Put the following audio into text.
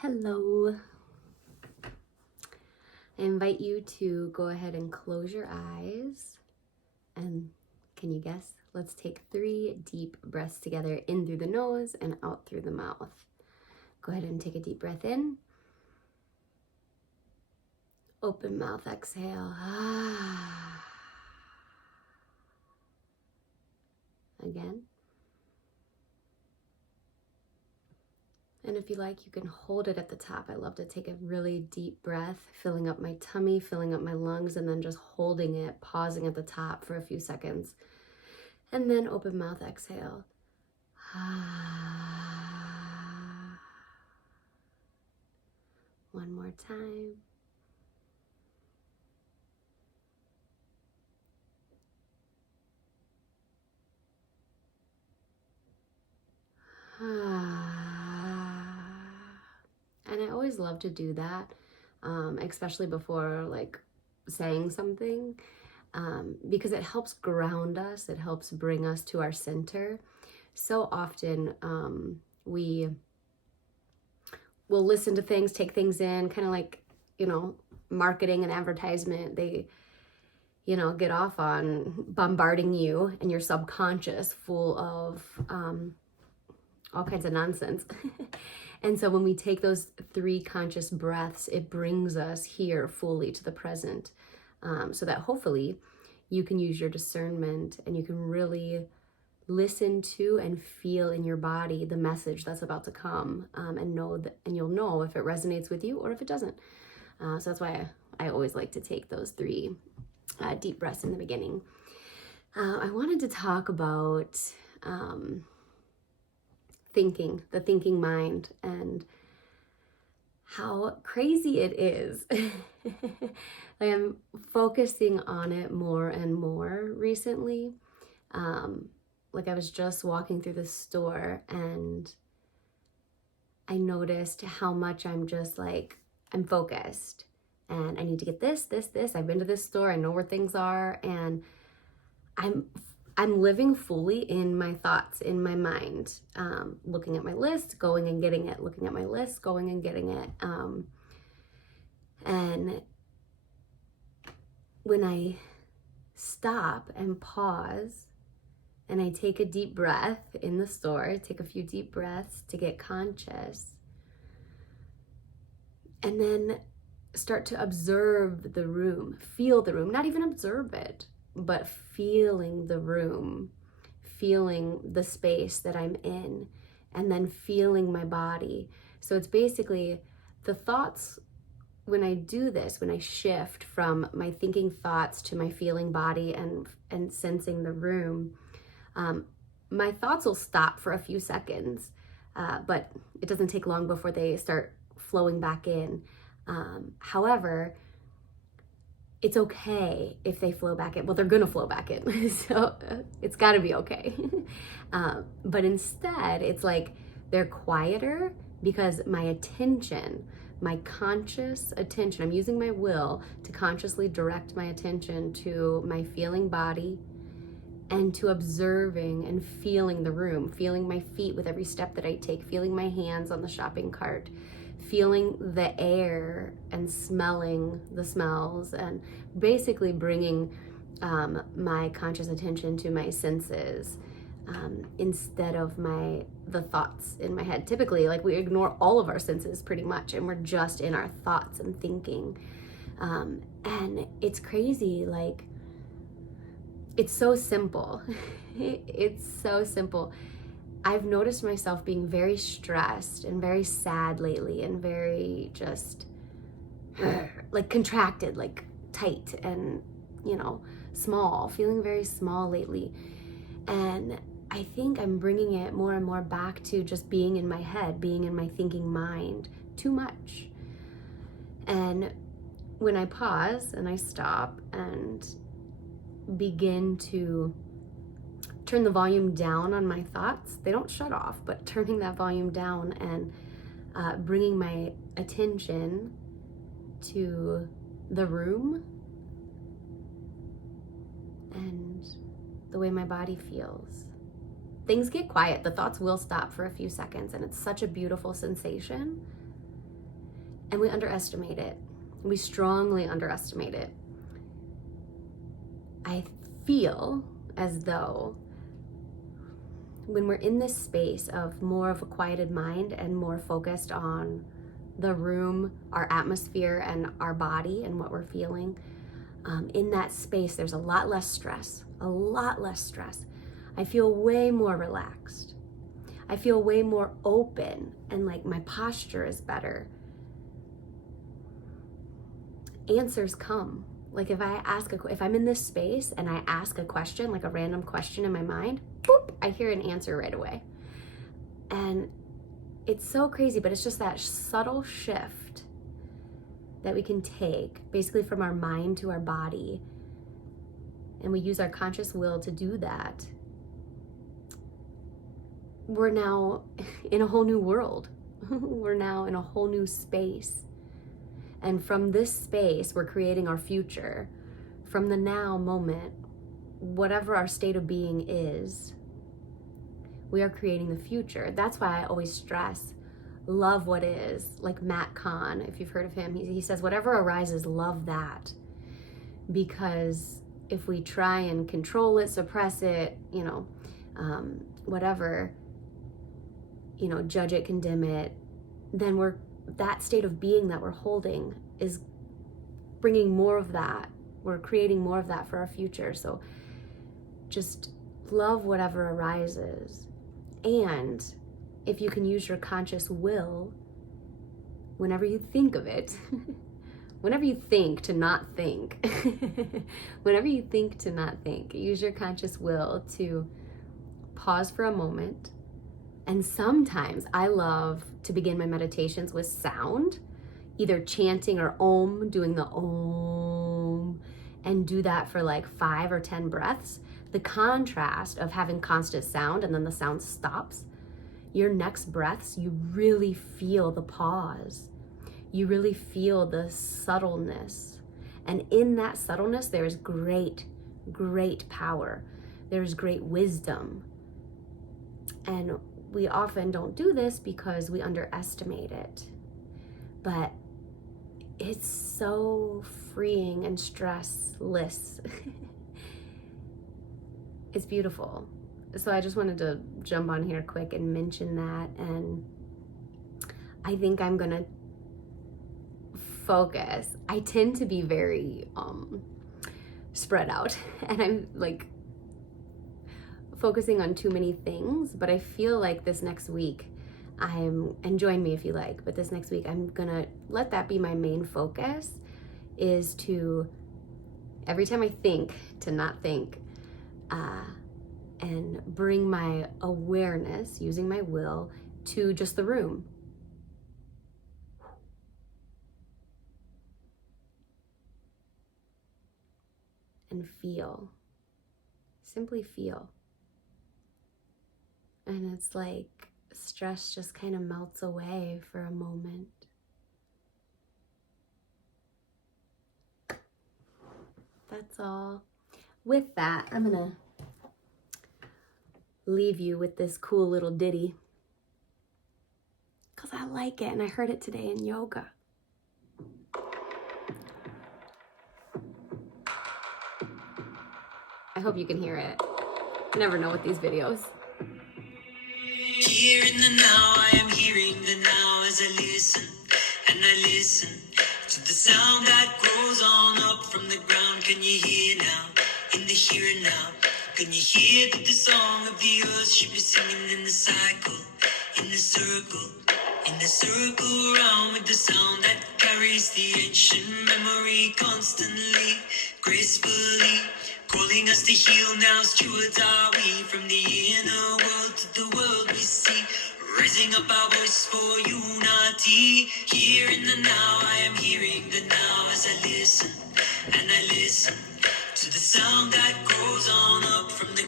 Hello. I invite you to go ahead and close your eyes. And can you guess? Let's take 3 deep breaths together, in through the nose and out through the mouth. Go ahead and take a deep breath in. Open mouth, exhale. Again. And if you like, you can hold it at the top. I love to take a really deep breath, filling up my tummy, filling up my lungs, and then just holding it, pausing at the top for a few seconds. And then open mouth, exhale. One more time. And I always love to do that, especially before like saying something, because it helps ground us. It helps bring us to our center. So often we will listen to things, take things in, kind of like, marketing and advertisement. They, get off on bombarding you and your subconscious full of all kinds of nonsense. And so when we take those 3 conscious breaths, it brings us here fully to the present, so that hopefully you can use your discernment and you can really listen to and feel in your body the message that's about to come, and know that, and you'll know if it resonates with you or if it doesn't. So that's why I always like to take those 3 deep breaths in the beginning. I wanted to talk about the thinking mind, and how crazy it is. I'm focusing on it more and more recently. Like I was just walking through the store and I noticed how much I'm just like, I'm focused and I need to get this. I've been to this store, I know where things are, and I'm living fully in my thoughts, in my mind, looking at my list, going and getting it, looking at my list, going and getting it. And when I stop and pause and I take a deep breath in the store, take a few deep breaths to get conscious, and then start to observe the room, feel the room, not even observe it, but feeling the room, feeling the space that I'm in, and then feeling my body. So it's basically the thoughts. When I do this, when I shift from my thinking thoughts to my feeling body and sensing the room, my thoughts will stop for a few seconds, but it doesn't take long before they start flowing back in. However, it's okay if they flow back in. Well, they're gonna flow back in, so it's gotta be okay. But instead, it's like they're quieter because my attention, my conscious attention, I'm using my will to consciously direct my attention to my feeling body and to observing and feeling the room, feeling my feet with every step that I take, feeling my hands on the shopping cart, feeling the air and smelling the smells, and basically bringing my conscious attention to my senses, instead of the thoughts in my head. Typically, like, we ignore all of our senses pretty much, and we're just in our thoughts and thinking. And it's crazy, like, it's so simple. It's so simple. I've noticed myself being very stressed and very sad lately, and very just like contracted, like tight and, small, feeling very small lately. And I think I'm bringing it more and more back to just being in my head, being in my thinking mind too much. And when I pause and I stop and begin to turn the volume down on my thoughts, they don't shut off, but turning that volume down and bringing my attention to the room and the way my body feels, things get quiet. The thoughts will stop for a few seconds, and it's such a beautiful sensation. And we underestimate it. We strongly underestimate it. I feel as though when we're in this space of more of a quieted mind and more focused on the room, our atmosphere, and our body and what we're feeling, in that space, there's a lot less stress, a lot less stress. I feel way more relaxed. I feel way more open, and like my posture is better. Answers come. Like if I'm in this space and I ask a question, like a random question in my mind, boop, I hear an answer right away. And it's so crazy, but it's just that subtle shift that we can take basically from our mind to our body. And we use our conscious will to do that. We're now in a whole new world. We're now in a whole new space. And from this space, we're creating our future. From the now moment, whatever our state of being is, we are creating the future. That's why I always stress, love what is. Like Matt Kahn, if you've heard of him, he says, whatever arises, love that. Because if we try and control it, suppress it, whatever, judge it, condemn it, then that state of being that we're holding is bringing more of that. We're creating more of that for our future. So just love whatever arises. And if you can use your conscious will, whenever you think of it, whenever you think to not think, whenever you think to not think, use your conscious will to pause for a moment. And sometimes I love to begin my meditations with sound, either chanting or om, doing the om, and do that for like 5 or 10 breaths. The contrast of having constant sound and then the sound stops, your next breaths, you really feel the pause. You really feel the subtleness. And in that subtleness, there's great, great power. There's great wisdom. And we often don't do this because we underestimate it. But it's so freeing and stressless. It's beautiful. So I just wanted to jump on here quick and mention that. And I think I'm gonna focus. I tend to be very spread out, and I'm like focusing on too many things, but I feel like this next week and join me if you like, but this next week I'm gonna let that be my main focus, is to, every time I think, to not think, and bring my awareness, using my will, to just the room. And feel, simply feel. And it's like stress just kind of melts away for a moment. That's all. With that, I'm gonna leave you with this cool little ditty because I like it and I heard it today in yoga. I hope you can hear it. You never know with these videos. Here in the now, I am hearing the now as I listen, and I listen to the sound that grows on up from the ground. Can you hear now, in the here and now? Can you hear that the song of the earth should be singing in the cycle, in the circle round with the sound that carries the ancient memory constantly, gracefully, calling us to heal now. Stewards are we from the inner world to the world we see, raising up our voice for unity. Here in the now, I am hearing the now as I listen, and I listen to the sound that grows on up from the